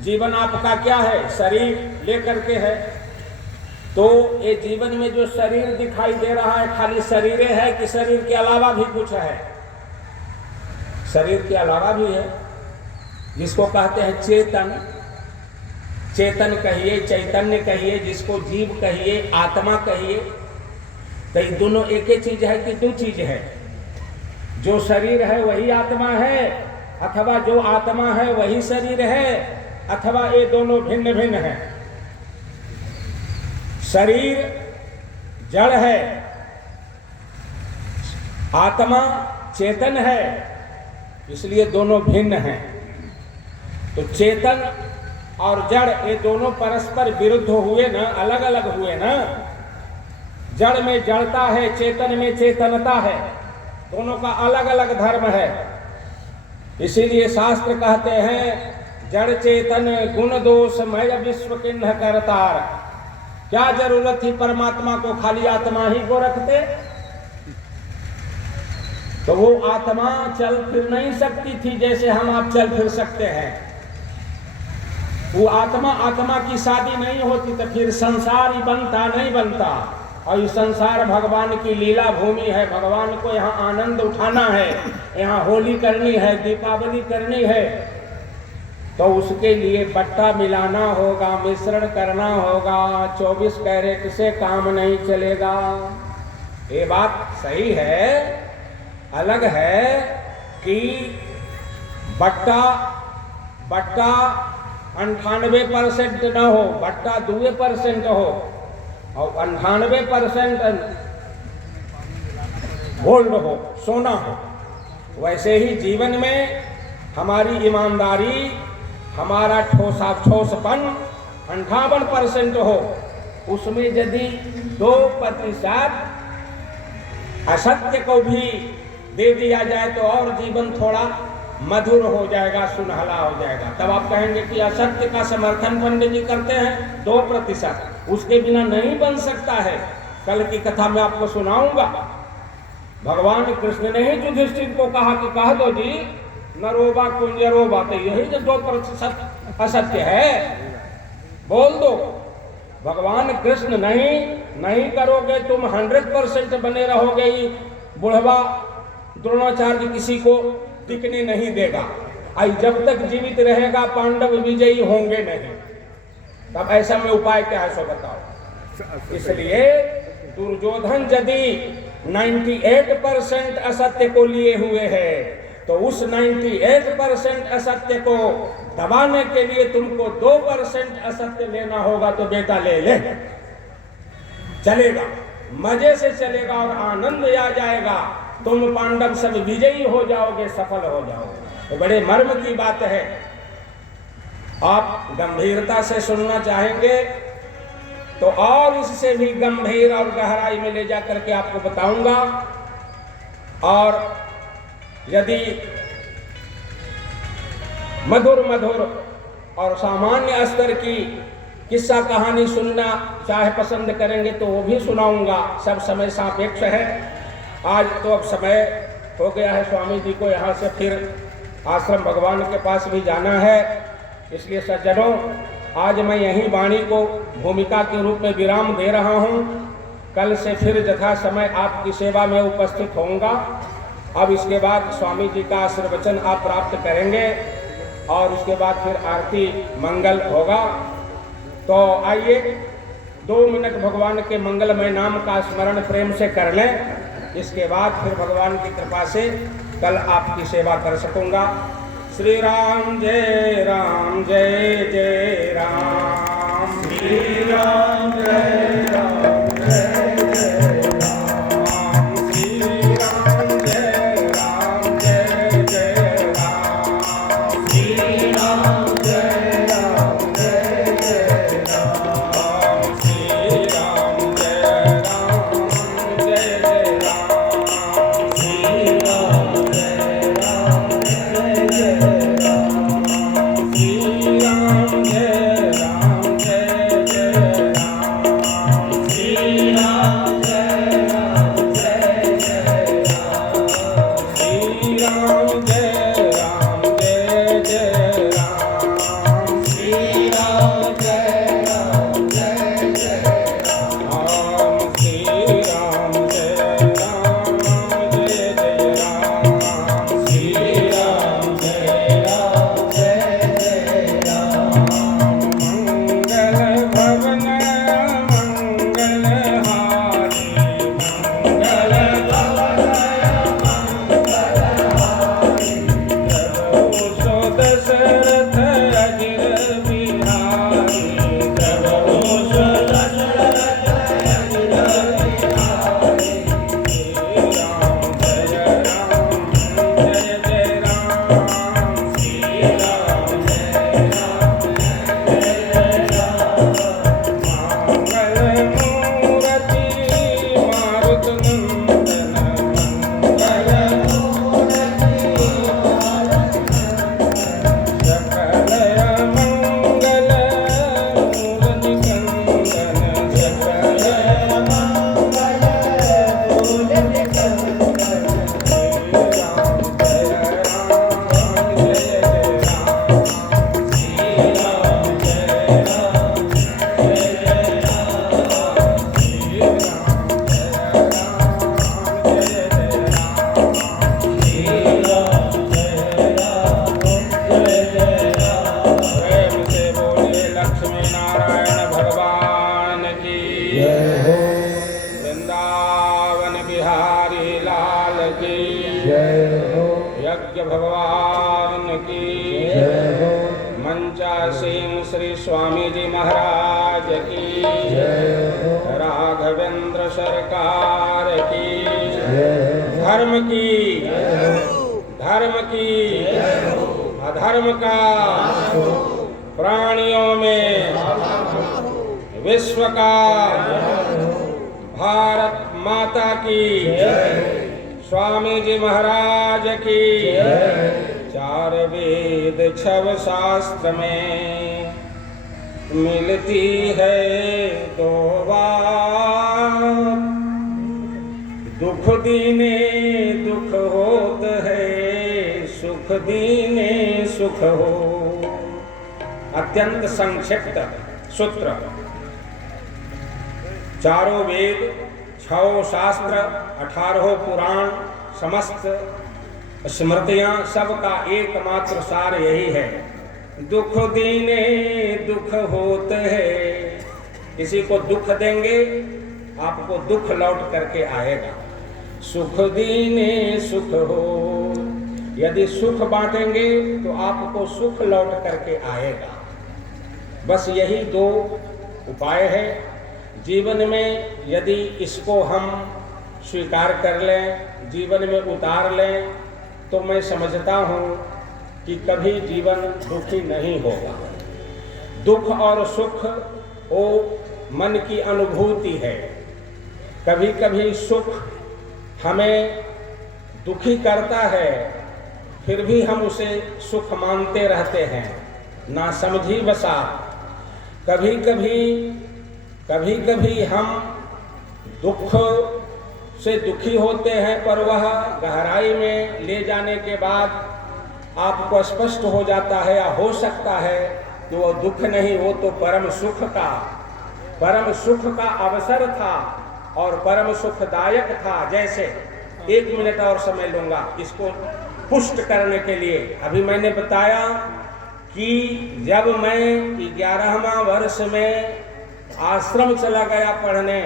जीवन आपका क्या है, शरीर लेकर के है, तो ये जीवन में जो शरीर दिखाई दे रहा है खाली शरीर है कि शरीर के अलावा भी कुछ है? शरीर के अलावा भी है, जिसको कहते हैं चेतन कहिए, चैतन्य कहिए, जिसको जीव कहिए, आत्मा कहिए। तो ये दोनों एक ही चीज है कि दो चीज है? जो शरीर है वही आत्मा है, अथवा जो आत्मा है वही शरीर है, अथवा ये दोनों भिन्न भिन्न है। शरीर जड़ है, आत्मा चेतन है, इसलिए दोनों भिन्न हैं। तो चेतन और जड़ ये दोनों परस्पर विरुद्ध हुए ना, अलग अलग हुए ना। जड़ में जड़ता है, चेतन में चेतनता है, दोनों का अलग अलग धर्म है। इसीलिए शास्त्र कहते हैं जड़ चेतन गुण दोष मय विश्व किन्ह करतार। क्या जरूरत थी परमात्मा को खाली आत्मा ही को रखते? तो वो आत्मा चल फिर नहीं सकती थी जैसे हम आप चल फिर सकते हैं। वो आत्मा की शादी नहीं होती तो फिर संसार ही बनता नहीं बनता। और ये संसार भगवान की लीला भूमि है, भगवान को यहाँ आनंद उठाना है, यहाँ होली करनी है, दीपावली करनी है, तो उसके लिए बट्टा मिलाना होगा, मिश्रण करना होगा। 24 कैरेट से काम नहीं चलेगा। ये बात सही है। अलग है कि बट्टा 98% न हो, बट्टा 2% हो और 98% गोल्ड हो, सोना हो। वैसे ही जीवन में हमारी ईमानदारी, हमारा ठोसपन 58% हो, उसमें यदि 2% असत्य को भी दे दिया जाए तो और जीवन थोड़ा मधुर हो जाएगा, सुनहला हो जाएगा। तब आप कहेंगे कि असत्य का समर्थन पंडित जी करते हैं 2%, उसके बिना नहीं बन सकता है। कल की कथा में आपको सुनाऊंगा। भगवान कृष्ण ने ही युधिष्ठिर को कहा कि कह दो जी, नरोबा कुंजरोबा, तो यही जो 2% असत्य है, बोल दो। भगवान कृष्ण नहीं करोगे तुम 100% बने रहोगे। बुढ़वा द्रोणाचार्य किसी को टिकने नहीं देगा। आई जब तक जीवित रहेगा पांडव विजयी होंगे नहीं। तब ऐसा में उपाय क्या है सो बताओ। इसलिए दुर्योधन यदि 98% असत्य को लिए हुए है तो उस 98% असत्य को दबाने के लिए तुमको 2% असत्य लेना होगा। तो बेटा ले ले, चलेगा, मजे से चलेगा और आनंद आ जाएगा। तुम पांडव सब विजयी हो जाओगे, सफल हो जाओगे। तो बड़े मर्म की बात है। आप गंभीरता से सुनना चाहेंगे तो और इससे भी गंभीर और गहराई में ले जाकर के आपको बताऊंगा। और यदि मधुर और सामान्य स्तर की किस्सा कहानी सुनना चाहे पसंद करेंगे तो वो भी सुनाऊंगा। सब समय सापेक्ष है। आज तो अब समय हो गया है, स्वामी जी को यहाँ से फिर आश्रम भगवान के पास भी जाना है। इसलिए सज्जनों, आज मैं यही वाणी को भूमिका के रूप में विराम दे रहा हूँ। कल से फिर यथा समय आपकी सेवा में उपस्थित होऊंगा। अब इसके बाद स्वामी जी का आशीर्वचन आप प्राप्त करेंगे और उसके बाद फिर आरती मंगल होगा। तो आइए 2 मिनट भगवान के मंगलमय नाम का स्मरण प्रेम से कर लें। इसके बाद फिर भगवान की कृपा से कल आपकी सेवा कर सकूंगा। श्री राम जय राम, जय जय राम। श्री राम जय राम, जय जय राम। श्री राम जय राम, जय जय राम। श्री राम जय राम, जय जय राम। श्री राम जय राम, जय जय राम। श्री राम जय राम, जय जय राम। श्री राम जय राम, जय जय राम। श्री जय हो। यज्ञ भगवान की जय हो। मंचासीन श्री स्वामी जी महाराज की जय हो। राघवेंद्र सरकार की जय हो। धर्म की जय हो। धर्म की जय हो। अधर्म का प्राणियों में विश्व का भारत माता की स्वामी जी महाराज की चार वेद छह शास्त्र में मिलती है दो बात, दुख दीने दुख होत है, सुख दीने सुख हो। अत्यंत संक्षिप्त सूत्र। चारों वेद, 6 शास्त्र, 18 पुराण, समस्त स्मृतियां, सबका एकमात्र सार यही है, दुख दीने दुख होते हैं। किसी को दुख देंगे आपको दुख लौट करके आएगा। सुख दीने सुख हो, यदि सुख बांटेंगे तो आपको सुख लौट करके आएगा। बस यही 2 उपाय है जीवन में। यदि इसको हम स्वीकार कर लें, जीवन में उतार लें, तो मैं समझता हूँ कि कभी जीवन दुखी नहीं होगा। दुख और सुख वो मन की अनुभूति है। कभी कभी सुख हमें दुखी करता है, फिर भी हम उसे सुख मानते रहते हैं, ना समझी बसा। कभी कभी हम दुख से दुखी होते हैं, पर वह गहराई में ले जाने के बाद आपको स्पष्ट हो जाता है, या हो सकता है कि वो दुख नहीं, वो तो परम सुख का अवसर था और परम सुखदायक था। जैसे 1 मिनट और समय लूंगा इसको पुष्ट करने के लिए। अभी मैंने बताया कि जब मैं 11वां वर्ष में आश्रम चला गया पढ़ने,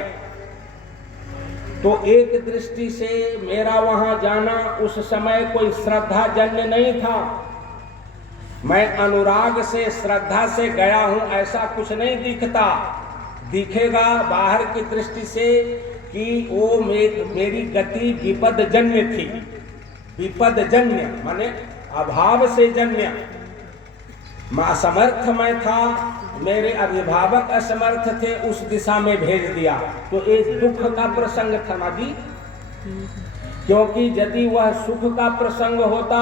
तो एक दृष्टि से मेरा वहां जाना उस समय कोई श्रद्धा जन्य नहीं था। मैं अनुराग से, श्रद्धा से गया हूं, ऐसा कुछ नहीं दिखेगा बाहर की दृष्टि से कि वो मेरी गति विपद जन्य थी। विपद जन्य माने अभाव से जन्य। मैं असमर्थ मैं था, मेरे अभिभावक असमर्थ थे, उस दिशा में भेज दिया, तो एक दुख का प्रसंग था ना जी। क्योंकि यदि वह सुख का प्रसंग होता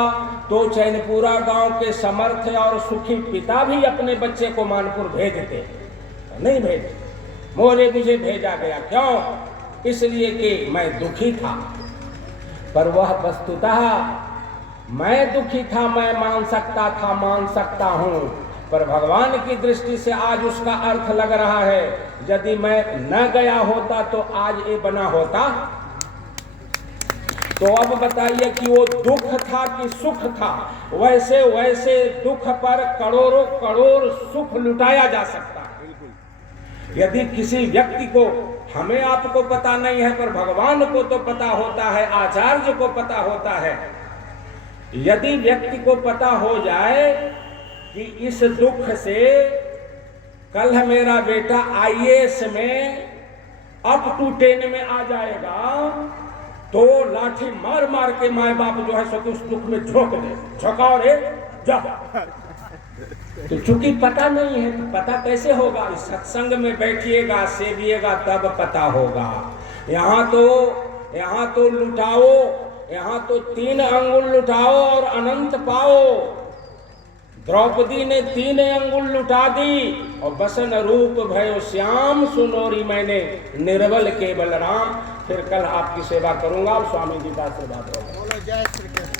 तो चैनपुरा गांव के समर्थ और सुखी पिता भी अपने बच्चे को मानपुर भेजते, नहीं भेजे। मुझे भेजा गया, क्यों? इसलिए कि मैं दुखी था। पर वह वस्तुतः मैं दुखी था, मैं मान सकता हूं, पर भगवान की दृष्टि से आज उसका अर्थ लग रहा है, यदि मैं न गया होता तो आज ये बना होता। तो अब बताइए कि वो दुख था कि सुख था? वैसे वैसे दुख पर करोड़ों करोड़ सुख लुटाया जा सकता है। यदि किसी व्यक्ति को, हमें आपको पता नहीं है, पर भगवान को तो पता होता है, आचार्य को पता होता है। यदि व्यक्ति को पता हो जाए कि इस दुख से कल मेरा बेटा IAS में अप टू 10 में आ जाएगा, तो लाठी मार मार के माए बाप जो है सो उस दुख में झोंक दे, झोंकाओ रे जा। तो चूंकि पता नहीं है, तो पता कैसे होगा? इस सत्संग में बैठिएगा, सेविएगा, तब पता होगा। यहाँ तो लुटाओ, यहाँ तो 3 अंगुल लुटाओ और अनंत पाओ। द्रौपदी ने 3 अंगुल लुटा दी और बसन रूप भयो श्याम, सुनोरी मैंने निर्बल केवल राम। फिर कल आपकी सेवा करूंगा और स्वामी जी का आशीर्वाद होगा।